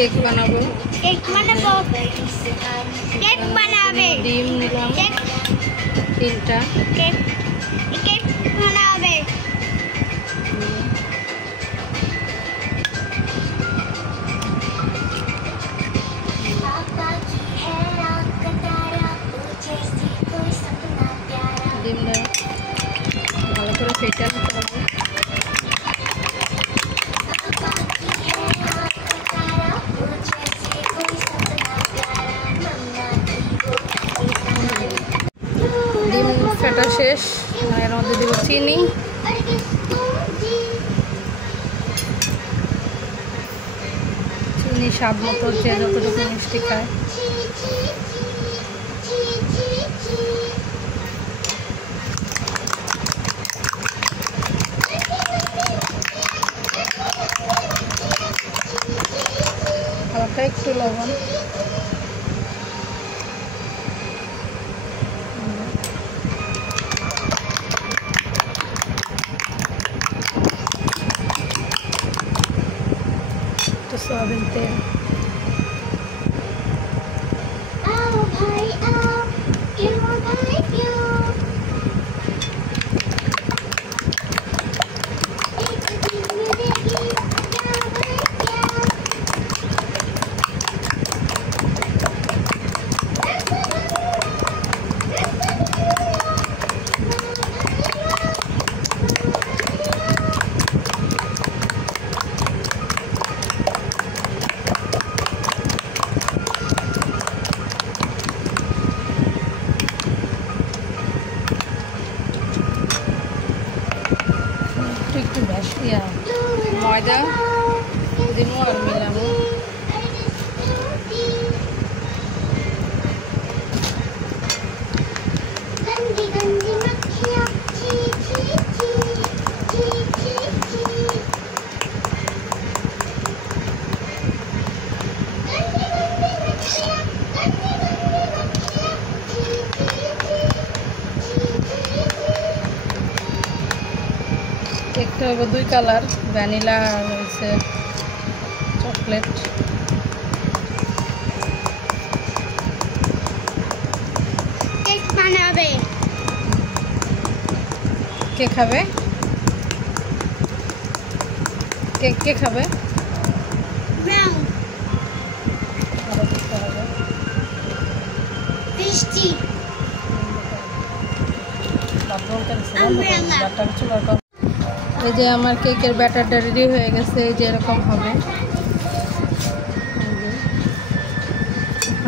কেক বানাবো। কেক বানাবো। কেক বানাবে। ডিম নিলাম 3টা। কেক কেক বানাবে। ডিমটা ভালো করে ফেটে নিতে হবে। ডিম ফেটা শেষ, এর মধ্যে দেবো চিনি। চিনি স্বাদ মতো, যে যতটুকু মিষ্টি খায়। হালকা একটু লবণ। একটু সয়াবিন তেল। একটু ভেসিয়া ময়দা দিব আর মিলাবো। কেকটা হবে 2 কালার, ভ্যানিলা আর হচ্ছে চকলেট। কেক বানাবে। কে খাবে? কেক কে খাবে? ব্রাউন আরো দিতে হবে। মিষ্টি এই যে আমার কেকের ব্যাটারটা রেডি হয়ে গেছে। এই যে এরকম হবে।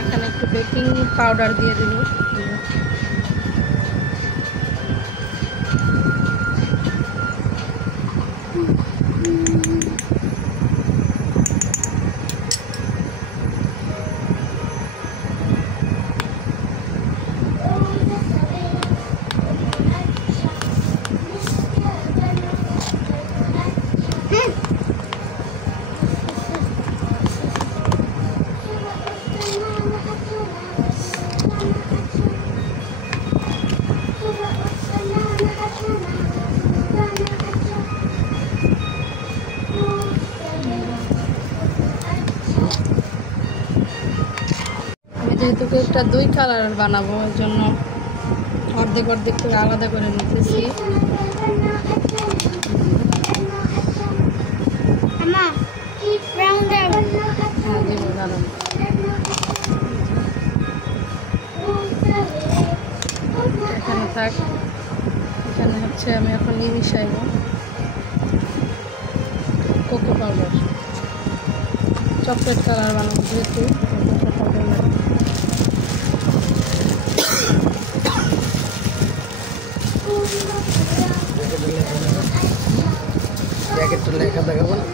এখানে একটু বেকিং পাউডার দিয়ে দিব। যেহেতু কেকটা 2 কালারের বানাবো, ওই জন্য অর্ধেক অর্ধেক করে আলাদা করে নিতেছি। হ্যাঁ দিব, দাঁড়ান। এখানে থাক। এখানে হচ্ছে আমি এখন নিয়ে মিশাইব কোকো পাউডার। চকলেট কালার বানাবো যেহেতু কোকো পাউডার লাগবে। জ্যাকেটটা লেখা দেখাবো না?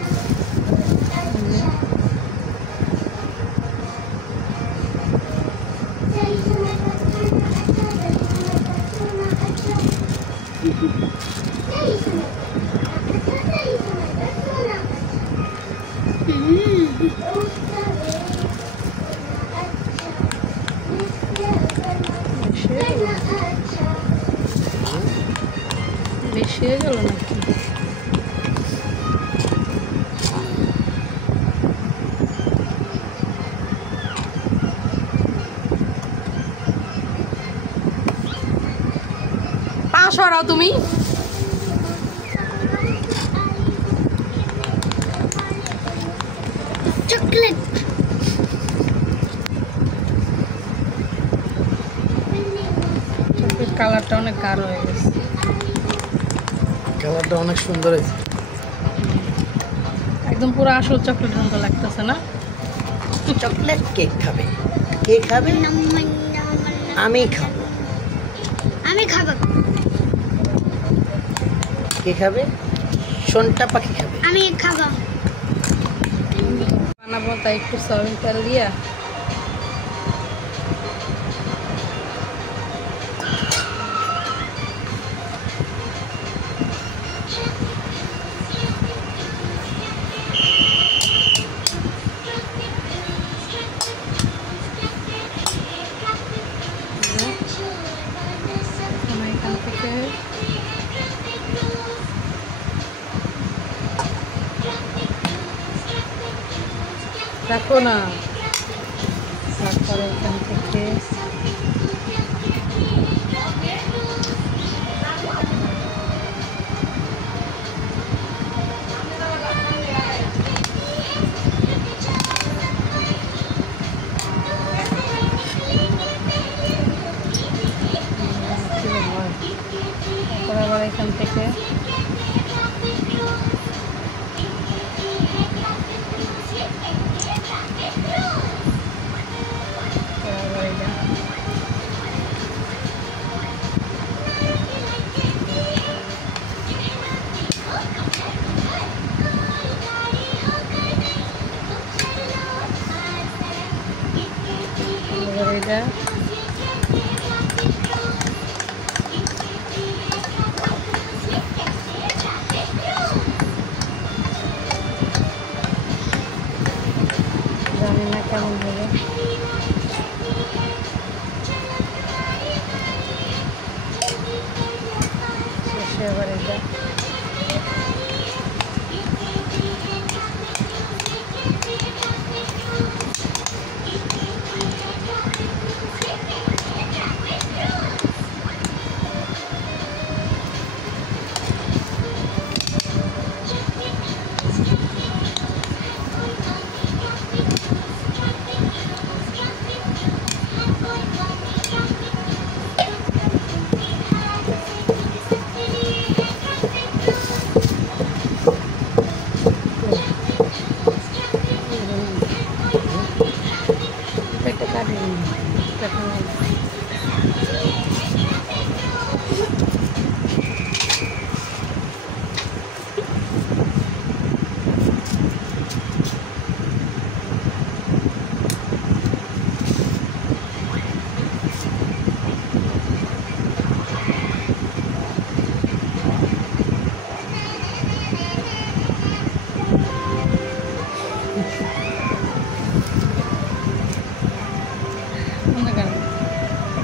বেশি হয়ে গেল নাকি? সরাও তুমি। চকলেট চকলেট কালারটা অনেক গাঢ় হয়ে গেছে। কালারটা অনেক সুন্দর হয়েছে। একদম পুরো আসল চকলেটের মতো লাগতেছে না? চকলেট কেক খাবে? কে খাবে? আমি খাবো। আমি খাবো। কে খাবে? সোনটা পাখি খাবে। আমি খাবো। বানাবো তাই একটু সয়াবিন তেল দিয়া এখান থেকে রাখো না, তারপরে এখান থেকে তারপরে আবার এখান থেকে আবার এটা আবার এটা জানি না কেমন হবে। শেষে আবার এটা একটা কাটিয়ে নিই।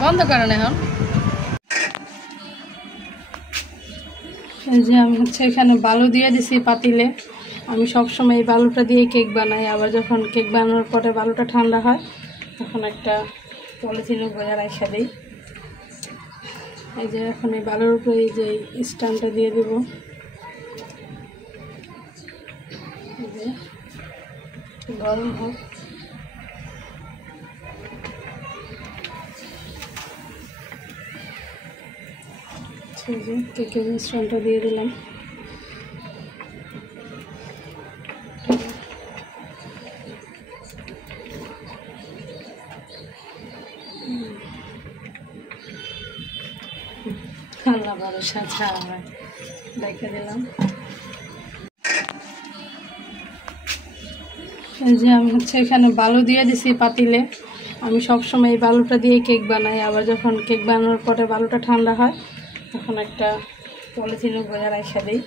বন্ধ করেন এখন। এই যে আমি হচ্ছে এখানে বালু দিয়ে দিছি পাতিলে। আমি সবসময় এই বালুটা দিয়ে কেক বানাই, আবার যখন কেক বানানোর পরে বালুটা ঠান্ডা হয় তখন একটা পলিথিনে বোঝা রাখা দিই। এই যে এখন এই বালুর উপরে এই যে স্ট্যান্ডটা দিয়ে দেব। এই যে গরম হোক। এই যে কেকের মিশ্রণটা দিয়ে দিলাম। আল্লাহ ভরসা ছাড়া রেখে দিলাম। এই যে আমি হচ্ছে এখানে বালু দিয়ে দিছি পাতিলে। আমি সবসময় এই বালুটা দিয়ে কেক বানাই, আবার যখন কেক বানানোর পরে বালুটা ঠান্ডা হয় তখন একটা পলিথিনে বোঝা রাখা দিই।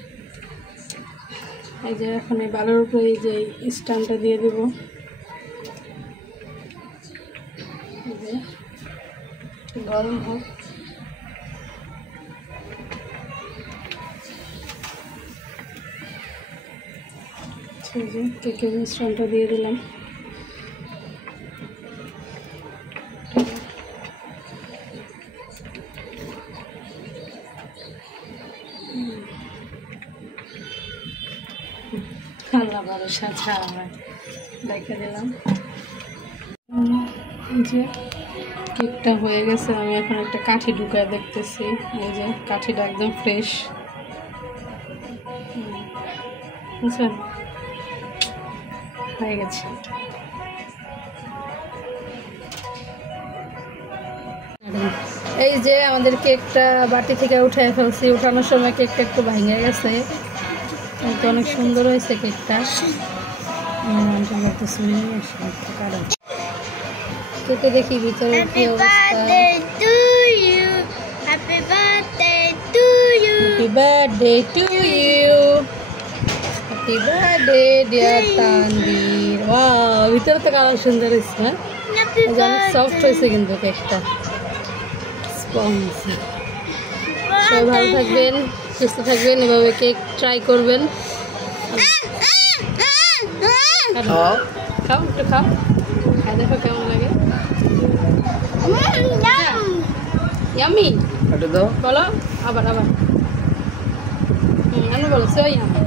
এই যে এখন এই বালুর উপরে এই যে স্ট্যান্ডটা দিয়ে দেব। এই যে গরম হোক। এই যে কেকের মিশ্রণটা দিয়ে দিলাম। ঘরে সাজা হয় রেখে দিলাম। এই যে কেকটা হয়ে গেছে, আমি এখন একটা কাঠি ঢুকায় দেখতেছি। এই যে কাঠিটা একদম ফ্রেশ, বুঝছেন, হয়ে গেছে। এই যে আমাদের কেকটা বাটি থেকে উঠে ফেলছি, উঠানোর সময় কেকটা একটু ভেঙে গেছে, কিন্তু অনেক সুন্দর হয়েছে কেকটা। কেকে দেখি ভিতরে কি অবস্থা। Happy birthday to you, happy birthday to you, happy birthday dear Tanvir. Wow, ভিতরে তো কালার সুন্দর হয়েছে। হ্যাঁ, অনেক সফট হয়েছে কিন্তু কেকটা, স্পঞ্জ। সবাই ভালো থাকবেন, সুস্থ থাকবেন, এভাবে কেক ট্রাই করবেন। খাও একটু খাও, খাই দেখো কেমন লাগে। ইয়ামি একটু দাও। বলো আবার আবার, বলো সো ইয়ামি।